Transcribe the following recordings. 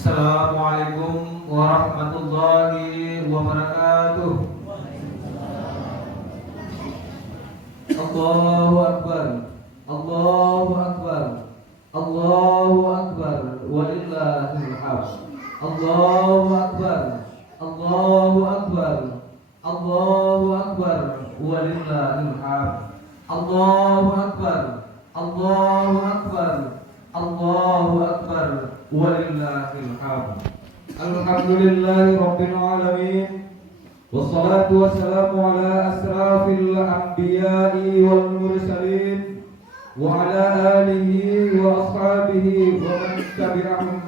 Assalamualaikum warahmatullahi wabarakatuh. Allahu Akbar, Allahu Akbar, Allahu Akbar, walillahil hamd. Allahu Akbar, Allahu Akbar, Allahu Akbar, walillahil hamd. Allahu Akbar, Allahu Akbar, Allahu Akbar, walillahil hamd. Alhamdulillahi rabbil alamin. Wassalatu wassalamu ala asrafil anbiya'i wal mursalin wa ala alihi wa ashabihi wa man tabi'ahum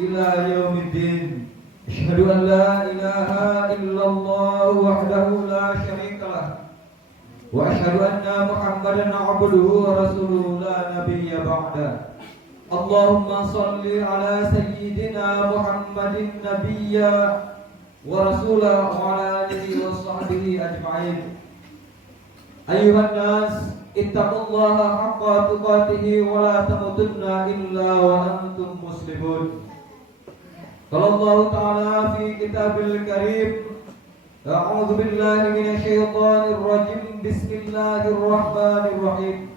ila yaumiddin. Asyhadu an la ilaha illallah wahdahu la syarika lah wa asyhadu anna Muhammadan abduhu wa rasuluhu la nabiyya ba'da. Allahumma salli ala sayyidina Muhammadin nabiyya wa rasulah wa ala alihi wa sahbihi ajma'in. Ayuhan nas, ittaqullaha haqqa tuqatih wa la tamutunna illa wa antum muslimun. Qala Allah Ta'ala fi kitabil karim, a'udzu billahi minasy syaithanir rajim. Bismillahirrahmanirrahim.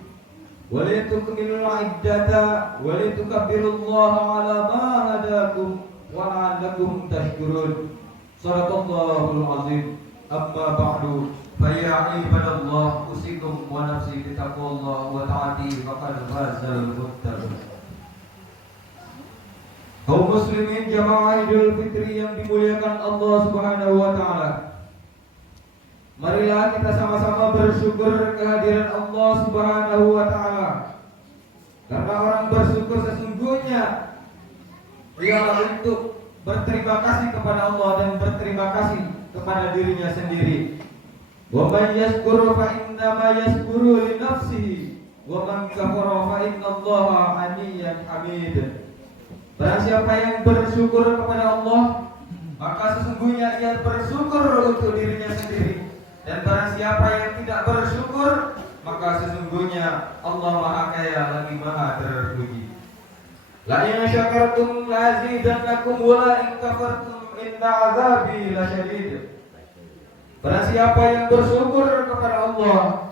Wa litukmilul iddata wa litukabbirullaha ala ma hadakum wa la'allakum tashkurun. Shadaqallahul azim. Amma ba'du, fa ya ibadallah, usikum wa nafsi bi taqwallah wa ta'ati faqad fazal muttaqin. Kaum muslimin jamaah Idul Fitri yang dimuliakan Allah Subhanahu wa taala. Marilah kita sama-sama bersyukur kehadiran Allah Subhanahu wa taala. Karena orang bersyukur sesungguhnya ialah untuk berterima kasih kepada Allah dan berterima kasih kepada dirinya sendiri. Wa man yashkuru fa innama yashkuru li nafsihi wa man kafara fa innallaha 'aliyyun hamid. Barang siapa yang bersyukur kepada Allah, maka sesungguhnya ia bersyukur untuk dirinya sendiri. Dan barang siapa yang tidak bersyukur, maka sesungguhnya Allah Maha Kaya lagi Maha terpuji. La in syakartum la azidannakum wa la in kafartum inna azabi lasyadid. Barang siapa yang bersyukur kepada Allah,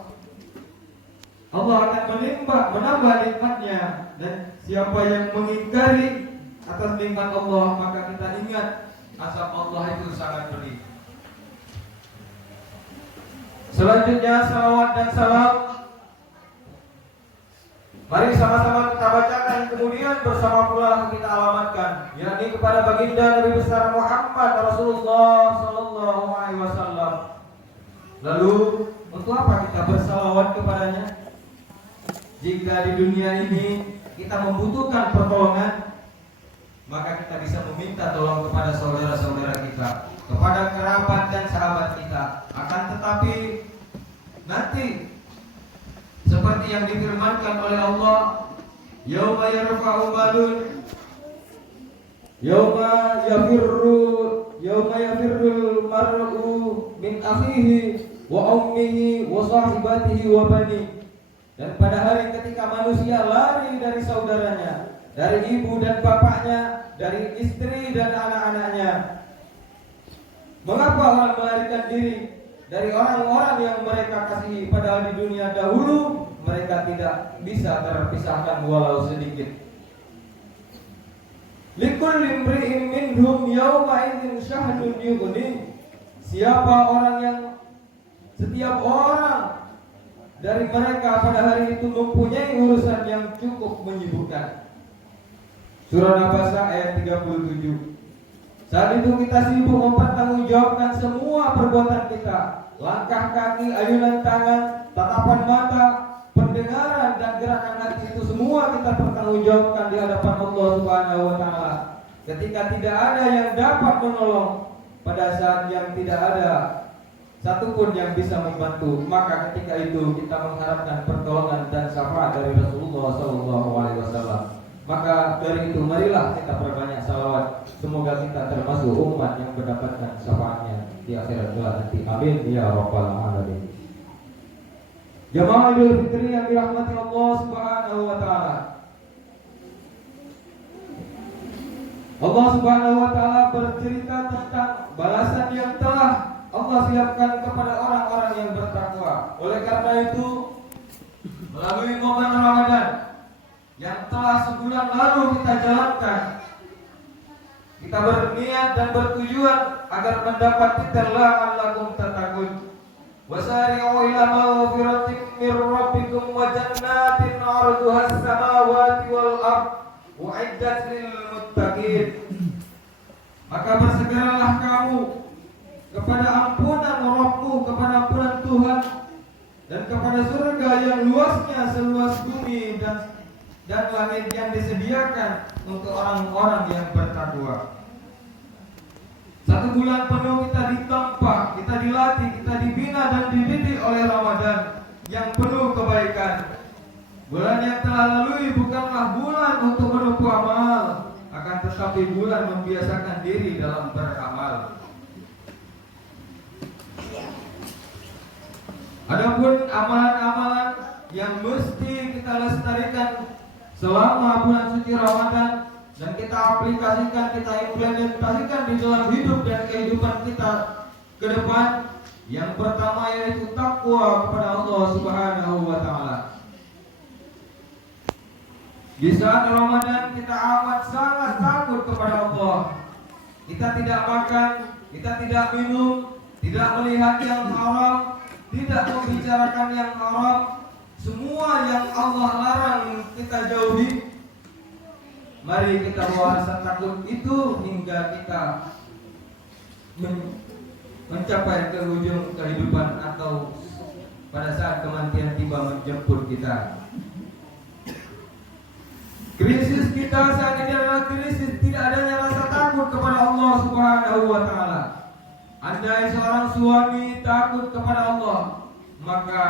Allah akan menambah nikmatnya. Dan siapa yang mengingkari atas nikmat Allah, maka kita ingat azab Allah itu sangat pedih. Selanjutnya salawat dan salam mari sama-sama kita bacakan, kemudian bersama pula kita alamatkan, yakni kepada baginda Nabi besar Muhammad Rasulullah sallallahu alaihi wasallam. Lalu untuk apa kita bersalawat kepadanya? Jika di dunia ini kita membutuhkan pertolongan, maka kita bisa meminta tolong kepada saudara-saudara kita, kepada kerabat dan sahabat kita. Akan tetapi nanti seperti yang difirmankan oleh Allah, yauma yarfa'u malun, yauma yafirrul mar'u min akhihi wa ummihi wa sahibatihi wa bani. Dan pada hari ketika manusia lari dari saudaranya, dari ibu dan bapaknya, dari istri dan anak-anaknya. Mengapa orang melarikan diri dari orang-orang yang mereka kasihi, padahal di dunia dahulu mereka tidak bisa terpisahkan walau sedikit. Likulli imri'in minhum yawma idzin syahdun yughni. Setiap orang dari mereka pada hari itu mempunyai urusan yang cukup menyibukkan. Surah Nabasa ayat 37. Saat itu kita sibuk mempertanggungjawabkan semua perbuatan kita, langkah kaki, ayunan tangan, tatapan mata, pendengaran dan gerakan hati, itu semua kita pertanggungjawabkan di hadapan Allah Subhanahu wa taala. Ketika tidak ada yang dapat menolong, pada saat yang tidak ada satupun yang bisa membantu, maka ketika itu kita mengharapkan pertolongan dan syafaat dari Rasulullah SAW. Maka dari itu marilah kita perbanyak salawat. Semoga kita termasuk umat yang mendapatkan syafaatnya di akhirat kelak nanti. Amin ya rabbal alamin. Jamaah Idul Fitri yang dirahmati Allah Subhanahu wa taala. Allah Subhanahu wa taala bercerita tentang balasan yang telah Allah siapkan kepada orang-orang yang bertakwa. Oleh karena itu, melalui momen Ramadan yang telah sebulan lalu kita jalankan, kita berniat dan bertujuan agar mendapat titalla'an lakum tatakun. Wasari'u ila maghfiratin min rabbikum wa jannatin 'arduha as-samawati wal ardh u'iddat lil muttaqin. Maka bersegeralah kamu kepada ampunan Rabbmu, kepada ampunan Tuhan, dan kepada surga yang luasnya seluas bumi dan langit yang disediakan untuk orang-orang yang bertakwa. 1 bulan penuh kita ditempa, kita dilatih, kita dibina dan dididik oleh Ramadan yang penuh kebaikan. Bulan yang telah lalui bukanlah bulan untuk menupu amal, akan tetapi bulan membiasakan diri dalam beramal. Adapun amalan-amalan yang mesti kita lestarikan selama bulan suci Ramadan dan kita aplikasikan, kita implementasikan di dalam hidup dan kehidupan kita ke depan, yang pertama yaitu takwa kepada Allah Subhanahu wa taala. Di saat Ramadan kita amat sangat takut kepada Allah. Kita tidak makan, kita tidak minum, tidak melihat yang haram, tidak membicarakan yang haram. Semua yang Allah larang kita jauhi. Mari kita bawa rasa takut itu hingga kita mencapai ke ujung kehidupan atau pada saat kematian tiba menjemput kita. Krisis kita saat ini adalah krisis tidak adanya rasa takut kepada Allah Subhanahu wa taala. Andai seorang suami takut kepada Allah, maka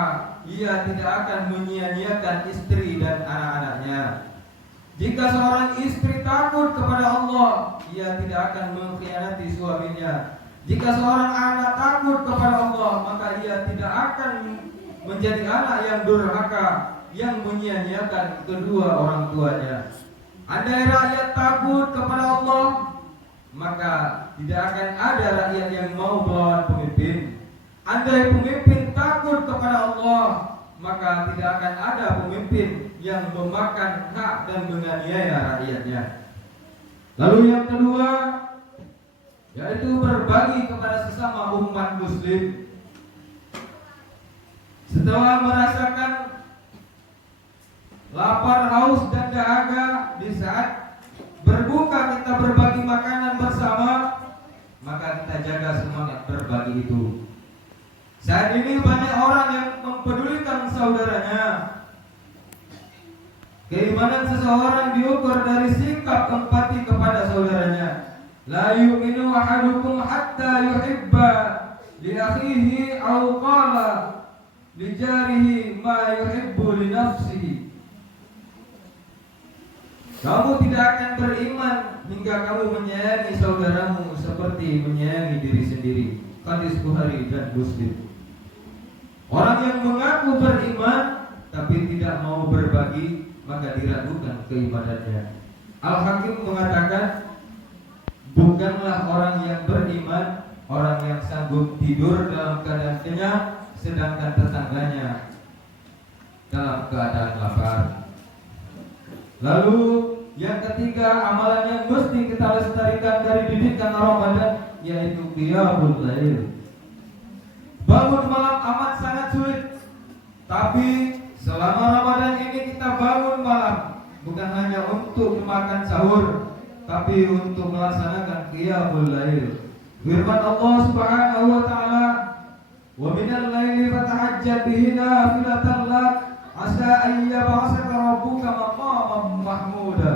ia tidak akan menyia-nyiakan istri dan anak-anaknya. Jika seorang istri takut kepada Allah, ia tidak akan mengkhianati suaminya. Jika seorang anak takut kepada Allah, maka ia tidak akan menjadi anak yang durhaka, yang menyia-nyiakan kedua orang tuanya. Andai rakyat takut kepada Allah, maka tidak akan ada rakyat yang mau melawan pemimpin. Andai pemimpin takut kepada Allah, maka tidak akan ada pemimpin yang memakan hak dan menganiaya rakyatnya. Lalu yang kedua, yaitu berbagi kepada sesama umat muslim. Setelah merasakan lapar, haus dan dahaga, di saat berbuka kita berbagi makanan bersama, maka kita jaga semangat berbagi itu. Saat ini banyak orang yang mempedulikan saudaranya. Keimanan seseorang diukur dari sikap empati kepada saudaranya. La yu'minu ahadukum hatta yuhibba li akhihi aw qala li jarihi ma yuhibbu li nafsihi. Kamu tidak akan beriman hingga kamu menyayangi saudaramu seperti menyayangi diri sendiri. Hadis Bukhari dan Muslim. Orang yang mengaku beriman tapi tidak mau berbagi, maka diragukan keimanannya. Al-Hakim mengatakan, bukanlah orang yang beriman orang yang sanggup tidur dalam keadaan kenyang, sedangkan tetangganya dalam keadaan lapar. Lalu yang ketiga, amalan yang mesti kita lestarikan dari didikan Ramadan, yaitu qiyamul lail. Bangun malam amat sangat sulit, tapi selama Ramadan ini kita bangun malam bukan hanya untuk makan sahur, tapi untuk melaksanakan qiyamul lail. Firman Allah Subhanahu wa taala, "Wa minal laili fatahajjat bihi nafilatan lak, asa an yab'atsaka rabbuka maqaman mahmuda."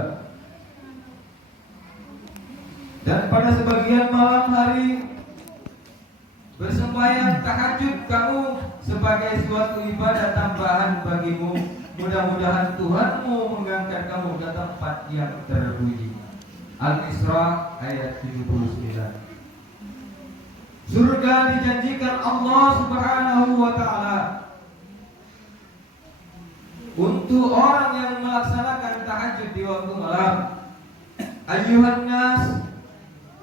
Dan pada sebagian malam hari bersembahyang tahajud kamu sebagai suatu ibadah tambahan bagimu. Mudah-mudahan Tuhanmu mengangkat kamu ke tempat yang terpuji. Al-Isra ayat 79. Surga dijanjikan Allah Subhanahu wa taala untuk orang yang melaksanakan tahajud di waktu malam. Ayyuhan nas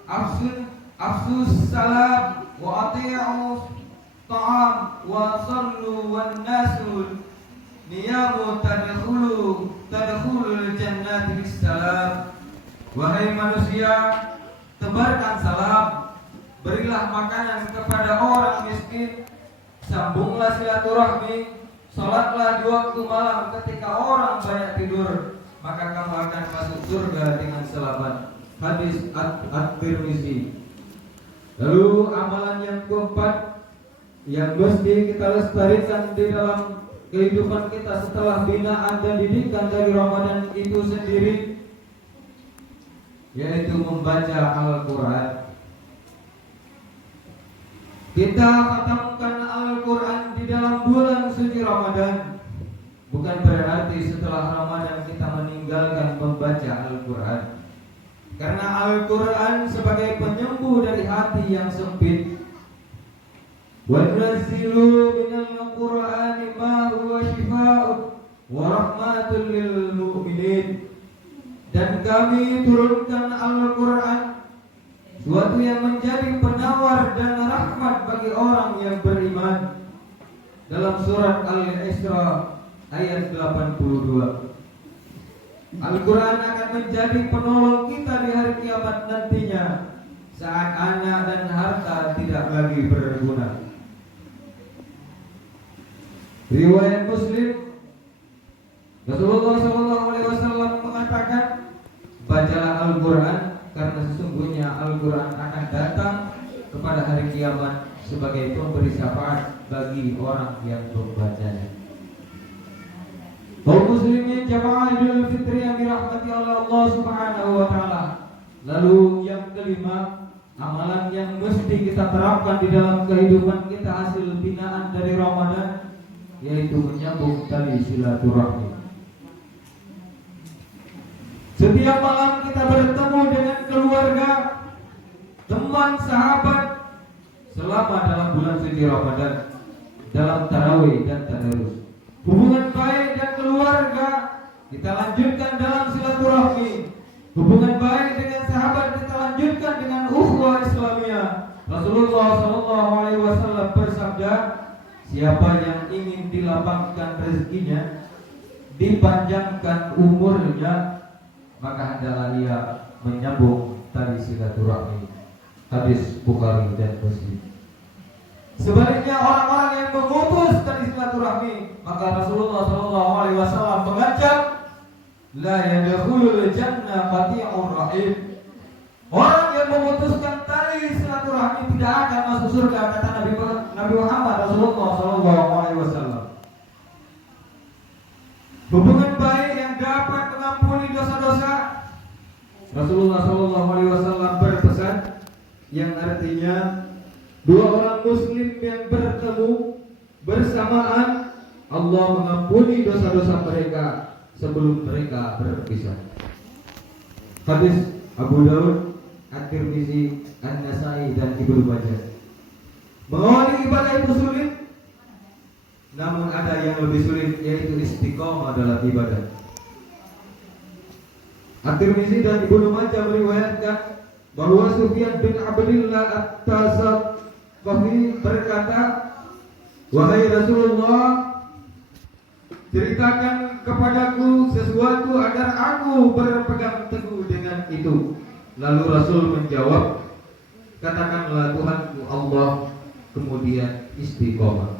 afsus salam wa ati'u ta'am wa sallu wan nasul niyamu tadkhulul jannati bisalam. Wahai manusia, tebarkan salam, berilah makanan kepada orang miskin, sambunglah silaturahmi, salatlah di waktu malam ketika orang banyak tidur, maka kamu akan masuk surga dengan selamat. Hadis At-Tirmizi. Lalu amalan yang keempat yang mesti kita lestarikan di dalam kehidupan kita setelah binaan dan didikan dari Ramadan itu sendiri, yaitu membaca Al-Quran. Kita khatamkan Al-Quran di dalam bulan suci Ramadan, bukan berarti setelah Ramadan kita meninggalkan membaca Al-Quran, karena Al-Quran sebagai penyembuh dari hati yang sempit. Wa nunazzilu minal Qur'ani ma huwa shifaa'un wa rahmatun lil mu'minin. Dan kami turunkan Al-Quran, suatu yang menjadi penawar dan rahmat bagi orang yang beriman. Dalam surat Al-Isra ayat 82. Al-Quran akan menjadi penolong kita di hari kiamat nantinya, saat anak dan harta tidak lagi berguna. Riwayat Muslim, Rasulullah SAW mengatakan, bacalah Al-Quran karena sesungguhnya Al-Quran akan datang kepada hari kiamat sebagai pemberi syafaat bagi orang yang membacanya. Kaum muslimin jamaah Idul Fitri yang dirahmati oleh Allah Subhanahu wa taala. Lalu yang kelima, amalan yang mesti kita terapkan di dalam kehidupan kita hasil binaan dari Ramadan, yaitu menyambung tali silaturahmi. Setiap malam kita bertemu dengan keluarga, teman, sahabat selama dalam bulan suci Ramadan, dalam tarawih dan tadarus. Hubungan baik dan keluarga kita lanjutkan dalam silaturahmi. Hubungan baik dengan sahabat kita lanjutkan dengan ukhuwah Islamiyah. Rasulullah SAW bersabda, siapa yang ingin dilapangkan rezekinya, dipanjangkan umurnya, maka hendaklah ia menyambung tali silaturahmi. Hadis Bukhari dan Muslim. Sebaliknya orang-orang yang memutus tali silaturahmi, maka Rasulullah SAW mengancam, la yadkhulul jannah qati'ur rahim. Orang yang memutuskan tali silaturahmi tidak akan masuk surga, kata Nabi Muhammad Rasulullah SAW. Hubungan baik yang dapat mengampuni dosa-dosa. Rasulullah SAW berpesan yang artinya, dua orang muslim yang bertemu bersamaan, Allah mengampuni dosa-dosa mereka sebelum mereka berpisah. Hadis Abu Daud, At-Tirmizi, An-Nasai dan Ibnu Majah. Mengawali ibadah itu sulit, namun ada yang lebih sulit, yaitu istiqomah dalam ibadah. At-Tirmizi dan Ibnu Majah meriwayatkan bahwa Sufyan bin Abdillah At-Tasaqafi berkata, wahai Rasulullah, ceritakan kepadaku sesuatu agar aku berpegang teguh dengan itu. Lalu Rasul menjawab, katakanlah Tuhanku Allah, kemudian istiqomah.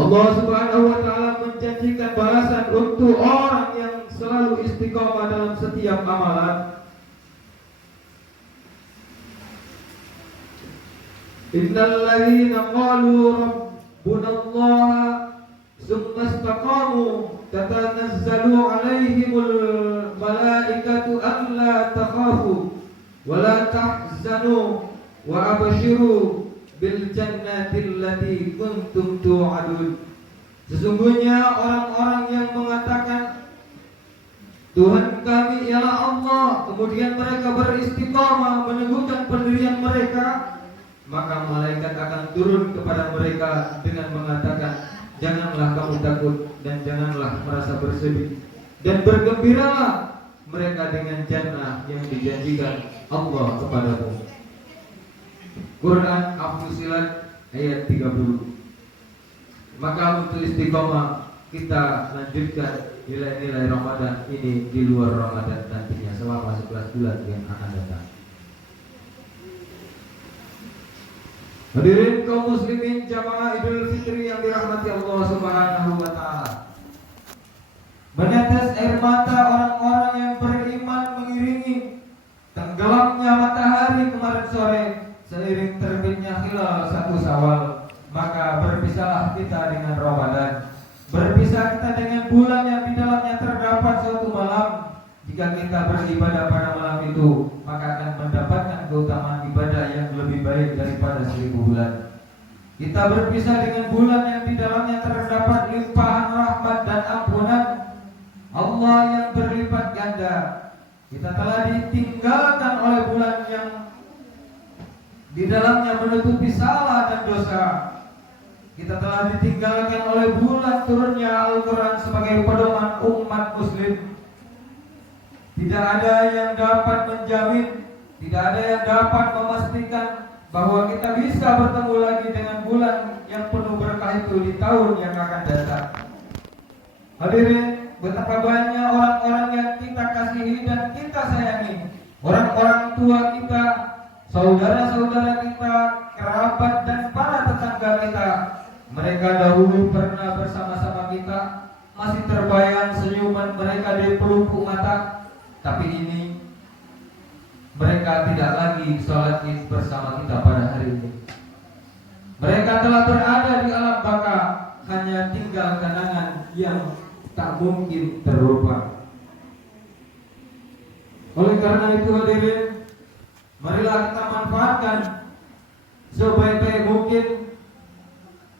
Allah Subhanahu wa taala menjanjikan balasan untuk orang yang selalu istiqomah dalam setiap amalan. Innal ladzina qalu rabbunallah tsumma istaqamu tatanazzalu 'alaihimul malaikatu alla takhafu wa la tahzanu wa abshiru bil jannati allati kuntum tu'adun. Sesungguhnya orang-orang yang mengatakan Tuhan kami ialah Allah, kemudian mereka beristiqamah meneguhkan pendirian mereka, maka malaikat akan turun kepada mereka dengan mengatakan, janganlah kamu takut dan janganlah merasa bersedih, dan bergembiralah mereka dengan jannah yang dijanjikan Allah kepadamu. Quran Al-Fussilat ayat 30. Maka untuk istiqomah kita lanjutkan nilai-nilai Ramadan ini di luar Ramadan nantinya selama 11 bulan yang akan datang. Hadirin kaum muslimin jamaah Idul Fitri yang dirahmati Allah Subhanahu wa taala. Menetes air mata orang-orang yang beriman mengiringi tenggelamnya matahari kemarin sore seiring terbitnya hilal 1 Syawal. Maka berpisahlah kita dengan Ramadan. Berpisah kita dengan bulan yang di dalamnya terdapat suatu malam. Jika kita beribadah pada malam itu, maka akan mendapatkan keutamaan ibadah yang lebih baik daripada 1000 bulan. Kita berpisah dengan bulan yang di dalamnya terdapat limpahan rahmat dan ampunan Allah yang berlipat ganda. Kita telah ditinggalkan oleh bulan yang di dalamnya menutupi salah dan dosa. Kita telah ditinggalkan oleh bulan turunnya Al-Quran sebagai pedoman umat muslim. Tidak ada yang dapat menjamin, tidak ada yang dapat memastikan bahwa kita bisa bertemu lagi dengan bulan yang penuh berkah itu di tahun yang akan datang. Hadirin, betapa banyak orang-orang yang kita kasihi dan kita sayangi, orang-orang tua kita, saudara-saudara kita, kerabat dan para tetangga kita. Mereka dahulu pernah bersama-sama kita, masih terbayang senyuman mereka di pelupuk mata. Tapi ini mereka tidak lagi sholat id bersama kita pada hari ini. Mereka telah berada di alam baka, hanya tinggal kenangan yang tak mungkin terlupa. Oleh karena itu hadirin, marilah kita manfaatkan sebaik-baik mungkin.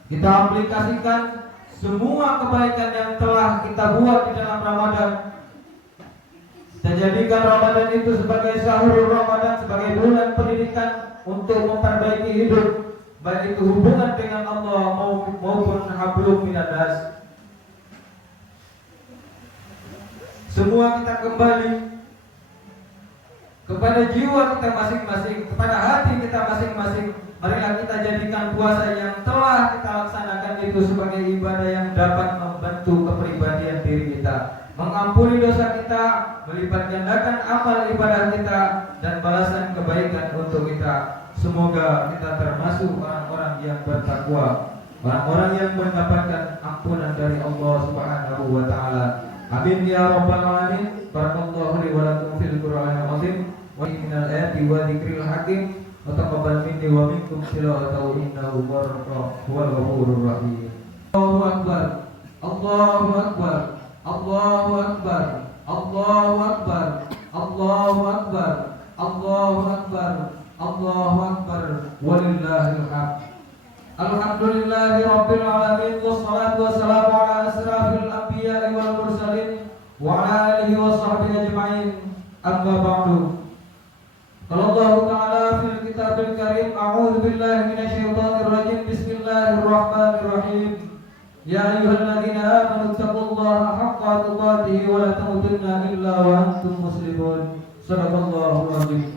Kita aplikasikan semua kebaikan yang telah kita buat di dalam Ramadan. Kita jadikan Ramadan itu sebagai sahur Ramadan, sebagai bulan pendidikan untuk memperbaiki hidup, baik itu hubungan dengan Allah maupun hablum minanas. Semua kita kembali kepada jiwa kita masing-masing, kepada hati kita masing-masing. Marilah kita jadikan puasa yang telah kita laksanakan itu sebagai ibadah yang dapat membantu kepribadian diri kita, mengampuni dosa kita, melipat gandakan amal ibadah kita, dan balasan kebaikan untuk kita. Semoga kita termasuk orang-orang yang bertakwa, orang-orang yang mendapatkan ampunan dari Allah Subhanahu wa taala. Amin ya rabbal alamin. Barakallahu li wa lakum fil Qur'anil azim wa minal ayati wa dzikril hakim. Wa taqabbal minni wa minkum tilawatahu innahu huwal ghafurur rahim. Allahu akbar. Allahu akbar. Allahu akbar. Allahu akbar. Allahu akbar. Allahu akbar. Allahu akbar. Walillahil hamd. Alhamdulillahi rabbil alamin. Wassalatu wassalamu ala asrafil anbiya'i wal mursalin wa ala alihi wa sahbihi ajma'in. Amma ba'du. Qala Allah ta'ala fil kitabil karim, a'udzu billahi minasyaitonir rajim. Bismillahirrahmanirrahim. Ya ayyuhalladzina amanu taqullaha haqqa tuqatih wa la tamutunna illa wa antum muslimun. Shadaqallahul azim.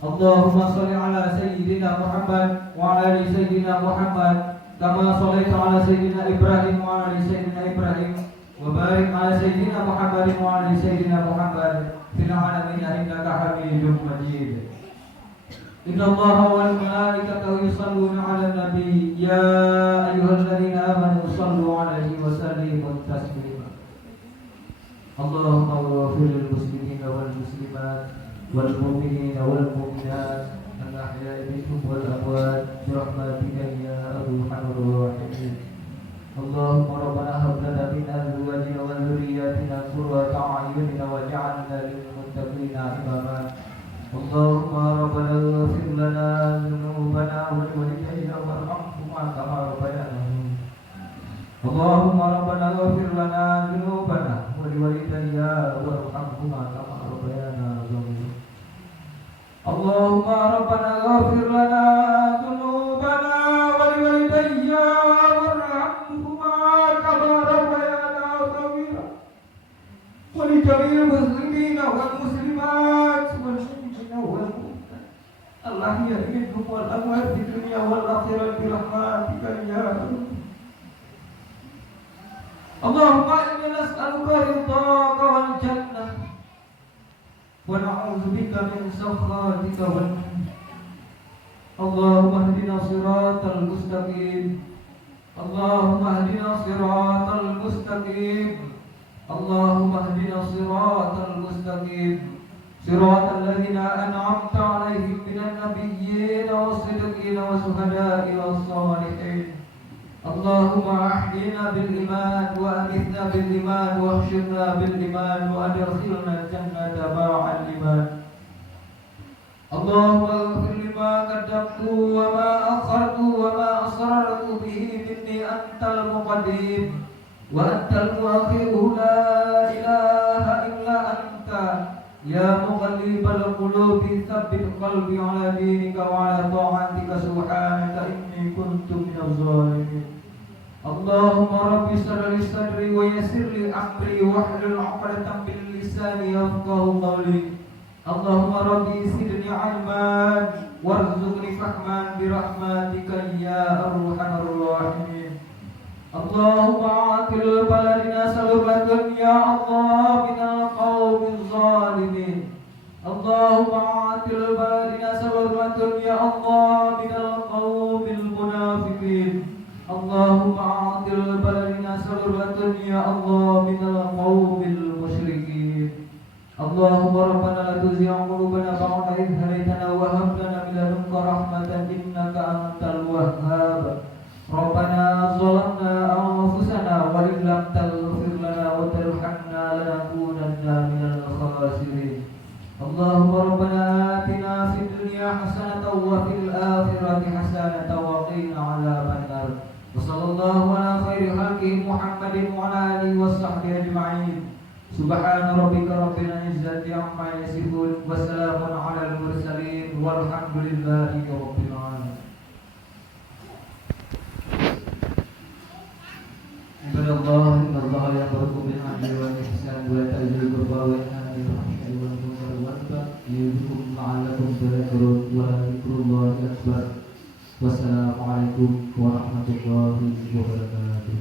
Allahumma shalli ala sayyidina Muhammad wa ala ali sayyidina Muhammad kama shallaita ala sayyidina Ibrahim wa ala ali sayyidina Ibrahim wa barik ala sayyidina Muhammad wa ala ali sayyidina Muhammad fil alamin innaka Hamidum Majid. Inna Allaha wal malaikatahu yusalluna 'alan nabi ya ayyuhalladzina amanu shallu 'alaihi wa sallimu taslima. Allahumma ighfir lil muslimina wal muslimat wal mu'minina wal mu'minat al ahya'i minhum wal amwat bi rahmatika ya arhamar rahimin. Allahumma rabbana hab lana min azwajina wa dhurriyyatina qurrata a'yunin waj'alna lil muttaqina imama. Allahumma rabbana ighfir lana dhunubana wa liwalidayna warhamhuma kama rabbayana. Allahumma rabbana ighfir lana dhunubana wa liwalidayna warhamhuma kama rabbayana. Allahumma rabbana ighfir lana dhunubana wa liwalidayna warhamhuma kama rabbayana shaghira wa li jami'il muslimin المسلمين والمسلمات والمؤمنين والمؤمنات الأحياء منهم والأموات في الدنيا والآخرة برحمتك يا رب. اللهم إنا نسألك رضاك والجنة ونعوذ بك من سخطك والنار. اللهم اهدنا صراط المستقيم. اللهم اهدنا صراط المستقيم. اللهم اهدنا صراط المستقيم صراط الذين أنعمت عليهم من النبيين والصديقين والشهداء والصالحين. اللهم أحينا بالإيمان وأمتنا بالإيمان واحشرنا بالإيمان وأدخلنا الجنة مع الإيمان. اللهم اغفر لما قدمت وما أخرت وما أسررت به مني أنت المقدم وأنت المؤخر لا إله إلا أنت يا مقلب القلوب ثبت قلبي على دينك وعلى طاعتك سبحانك إني كنت من الظالمين. اللهم رب اشرح لي صدري ويسر لي أمري واحلل عقدة من لساني يفقهوا قولي. اللهم ربي زدني علما وارزقني فهما برحمتك يا أرحم الراحمين. اللهم عاقل بلدنا سلبة يا الله من القوم الظالمين. اللهم عاقل بلدنا سلبة يا الله من القوم المنافقين. اللهم عاقل بلدنا سلبة يا الله من القوم المشركين. اللهم ربنا لا تزغ قلوبنا بعد إذ هديتنا وهب لنا من لدنك رحمة إنك أنت الوهاب. ربنا ظلمنا أنفسنا وإن لم تغفر لنا وترحمنا لنكونن من الخاسرين. اللهم ربنا آتنا في الدنيا حسنة وفي الآخرة حسنة وقنا عذاب النار. وصلى الله على خير خلقه محمد وعلى آله وصحبه أجمعين. سبحان ربك رب العزة عما يصفون وسلام على المرسلين والحمد لله رب العالمين. Ibadallah, innallaha ya'muru bil 'adli wal ihsani wa ita'i dzil qurba wa yanha 'anil fahsya'i wal munkari wal baghi ya'idukum la'allakum tadhakkarun wa dzikrullahi akbar. Wassalamu alaikum warahmatullahi wabarakatuh.